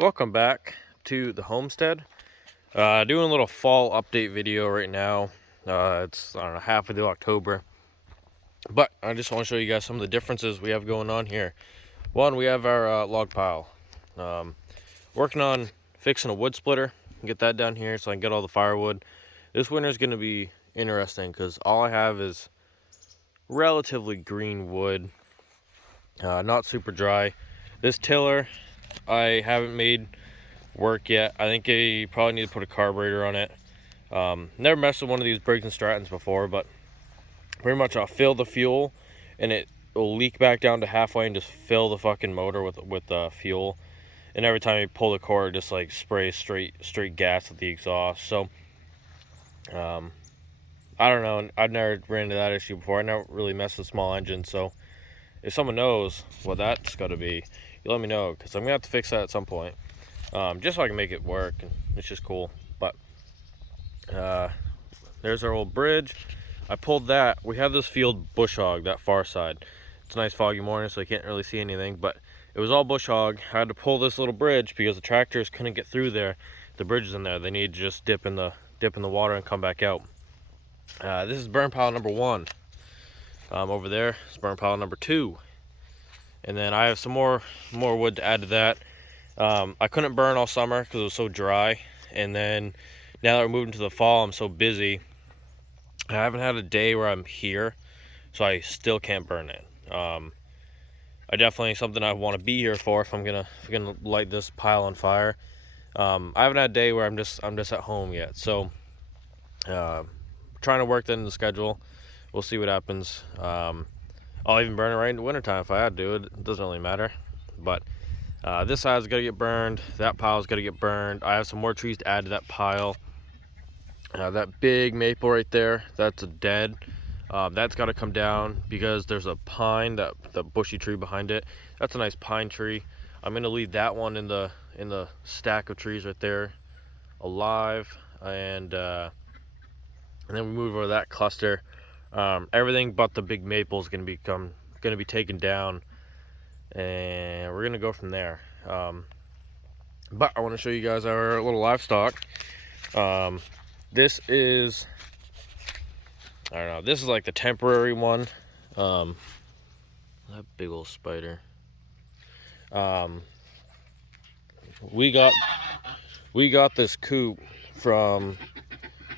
Welcome back to the Homestead. Doing a little fall update video right now. It's, I don't know, half of the October. But I just want to show you guys some of the differences we have going on here. One, we have our log pile. Working on fixing a wood splitter. Get that down here so I can get all the firewood. This winter is going to be interesting because all I have is relatively green wood. Not super dry. This tiller, I haven't made work yet. I think I probably need to put a carburetor on it. Never messed with one of these Briggs & Strattons before, but pretty much I'll fill the fuel and it will leak back down to halfway and just fill the fucking motor with fuel. And every time you pull the cord, just like sprays straight gas at the exhaust. So I don't know. I've never ran into that issue before. I never really messed with small engines. So if someone knows what that's got to be, you let me know, because I'm gonna have to fix that at some point. Just so I can make it work, and it's just cool. But there's our old bridge. I pulled that. We have this field bush hog, that far side. It's a nice foggy morning, so I can't really see anything, but it was all bush hog. I had to pull this little bridge because the tractors couldn't get through there. The bridge is in there. They need to just dip in the water and come back out. This is burn pile number 1. Over there is burn pile number 2, and then I have some more wood to add to that. I couldn't burn all summer because it was so dry, and then now that we're moving to the fall, I'm so busy. I haven't had a day where I'm here, so I still can't burn it. I definitely something I want to be here for if I'm gonna light this pile on fire. I haven't had a day where I'm just at home yet, so trying to work that in the schedule. We'll see what happens. I'll even burn it right in the wintertime if I had to. It doesn't really matter. But this side's got to get burned. That pile's got to get burned. I have some more trees to add to that pile. That big maple right there, that's a dead. That's got to come down because there's a pine, the bushy tree behind it. That's a nice pine tree. I'm going to leave that one in the stack of trees right there alive. And then we move over that cluster. Everything but the big maple is going to be taken down, and we're going to go from there. But I want to show you guys our little livestock. This is, I don't know, this is like the temporary one. That big old spider. We got this coop from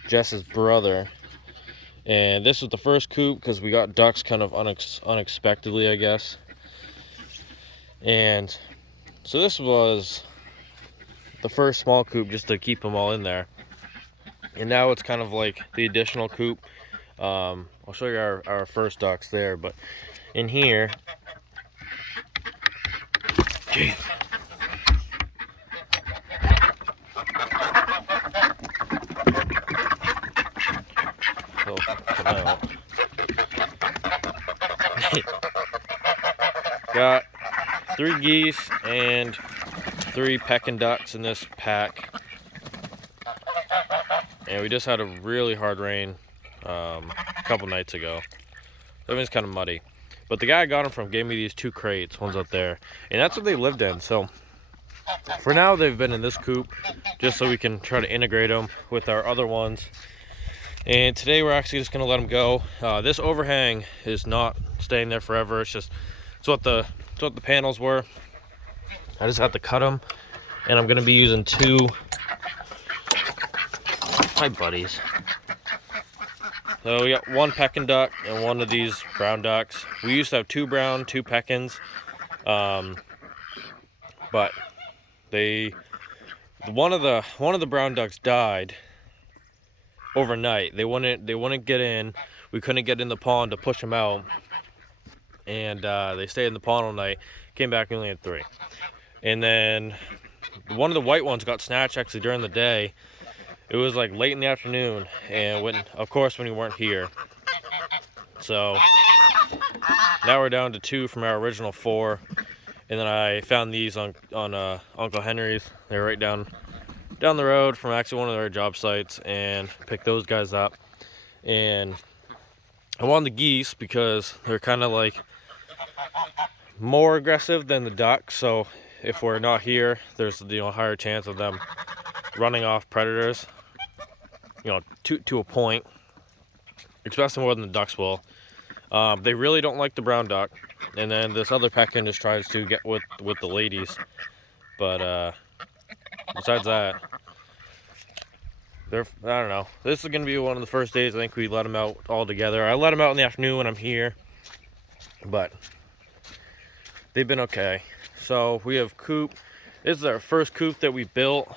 Jess's brother, and this was the first coop because we got ducks kind of unexpectedly, I guess. And so this was the first small coop just to keep them all in there, and now it's kind of like the additional coop. I'll show you our first ducks there, but in here, jeez. Got 3 geese and 3 pecking ducks in this pack, and we just had a really hard rain a couple nights ago. Everything's kind of muddy, but the guy I got them from gave me these 2 crates. One's up there, and that's what they lived in. So for now they've been in this coop just so we can try to integrate them with our other ones. And today we're actually just going to let them go. This overhang is not staying there forever. It's what the panels were. I just have to cut them, and I'm going to be using 2. Hi, buddies. So we got 1 pecking duck and 1 of these brown ducks. We used to have 2 brown, 2 peckins, but one of the brown ducks died overnight. They wouldn't get in. We couldn't get in the pond to push them out, and they stayed in the pond all night. Came back and only had 3. And then one of the white ones got snatched actually during the day. It was like late in the afternoon, and when you weren't here. So now we're down to 2 from our original 4. And then I found these on Uncle Henry's. They're right down the road from actually one of their job sites, and picked those guys up. And I wanted the geese because they're kind of like more aggressive than the ducks, so if we're not here, there's a higher chance of them running off predators, to a point, especially more than the ducks will. They really don't like the brown duck, and then this other pekin just tries to get with the ladies. But besides that, I don't know. This is gonna be one of the first days I think we let them out all together. I let them out in the afternoon when I'm here, but they've been okay. So we have coop. This is our first coop that we built.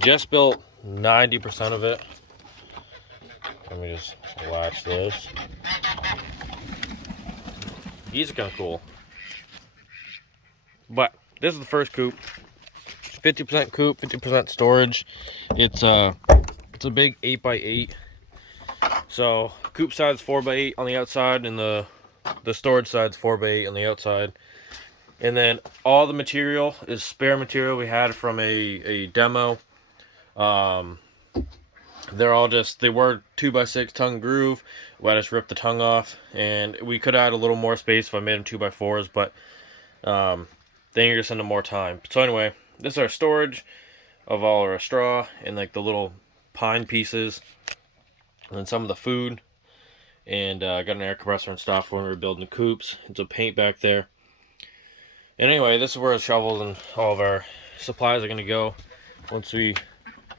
Just built 90% of it. Let me just latch this. These are kind of cool. But this is the first coop. 50% coop, 50% storage. It's a big 8x8. So coop side's 4x8 on the outside, and the storage side's 4x8 on the outside. And then all the material is spare material we had from a demo. They were 2x6 tongue groove. I just ripped the tongue off, and we could add a little more space if I made them 2x4s, but then you're just into more time. So anyway, this is our storage of all our straw and like the little pine pieces, and then some of the food. And I got an air compressor and stuff when we were building the coops. It's a paint back there. And anyway, this is where the shovels and all of our supplies are going to go once we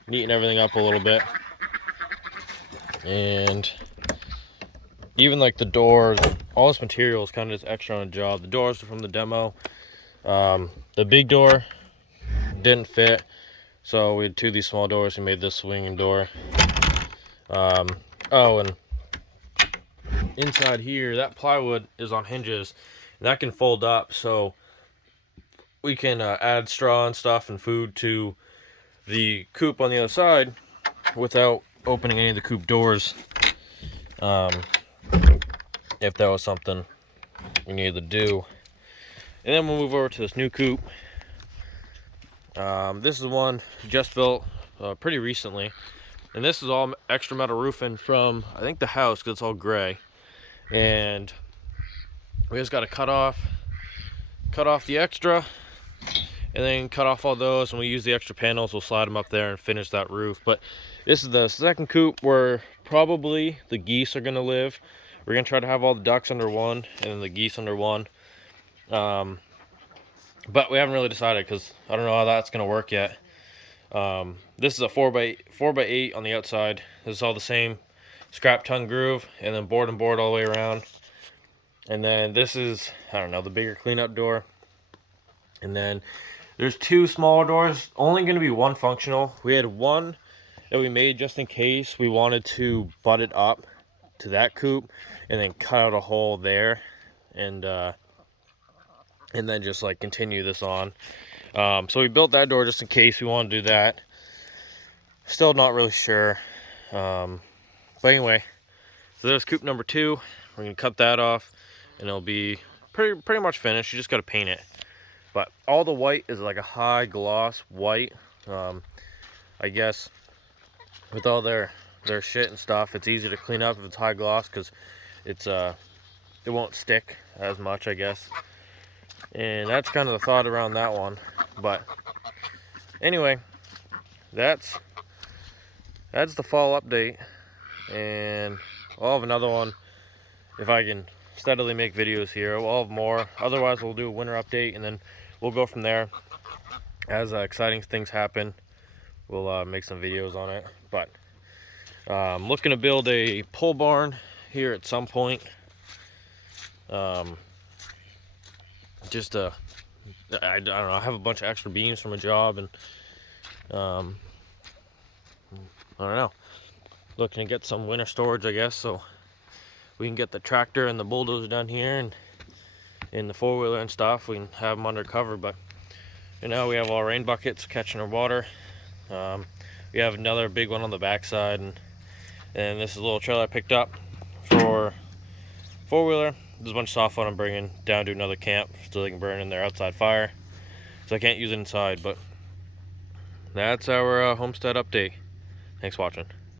neaten everything up a little bit. And even like the doors, all this material is kind of just extra on a job. The doors are from the demo. The big door didn't fit, so we had two of these small doors. We made this swinging door. Oh, and inside here, that plywood is on hinges, and that can fold up, so we can add straw and stuff and food to the coop on the other side without opening any of the coop doors, if that was something we needed to do. And then we'll move over to this new coop. This is one just built pretty recently, and this is all extra metal roofing from, I think, the house, because it's all gray. And we just got to cut off the extra, and then cut off all those, and we use the extra panels. We'll slide them up there and finish that roof. But this is the second coop where probably the geese are going to live. We're going to try to have all the ducks under one and then the geese under one. But we haven't really decided, because I don't know how that's going to work yet. This is a 4x8 on the outside. This is all the same scrap tongue groove, and then board and board all the way around. And then this is, I don't know, the bigger cleanup door. And then there's two smaller doors, only going to be one functional. We had one that we made just in case we wanted to butt it up to that coop and then cut out a hole there, and then just like continue this on. So we built that door just in case we want to do that. Still not really sure. But anyway, so there's coop number 2. We're gonna cut that off, and it'll be pretty much finished. You just gotta paint it. But all the white is like a high gloss white. I guess with all their shit and stuff, it's easy to clean up if it's high gloss, because it won't stick as much, I guess. And that's kind of the thought around that one. But anyway, that's the fall update, and I'll have another one if I can steadily make videos here. We'll have more. Otherwise, we'll do a winter update, and then we'll go from there. As exciting things happen, we'll make some videos on it. But I'm looking to build a pole barn here at some point. Just I don't know, I have a bunch of extra beams from a job, and I don't know, looking to get some winter storage, I guess, so we can get the tractor and the bulldozer down here, and in the four-wheeler and stuff, we can have them under cover. But we have all rain buckets catching our water. We have another big one on the backside, and this is a little trailer I picked up for four-wheeler. There's a bunch of softwood I'm bringing down to another camp so they can burn in their outside fire, so I can't use it inside. But that's our homestead update. Thanks for watching.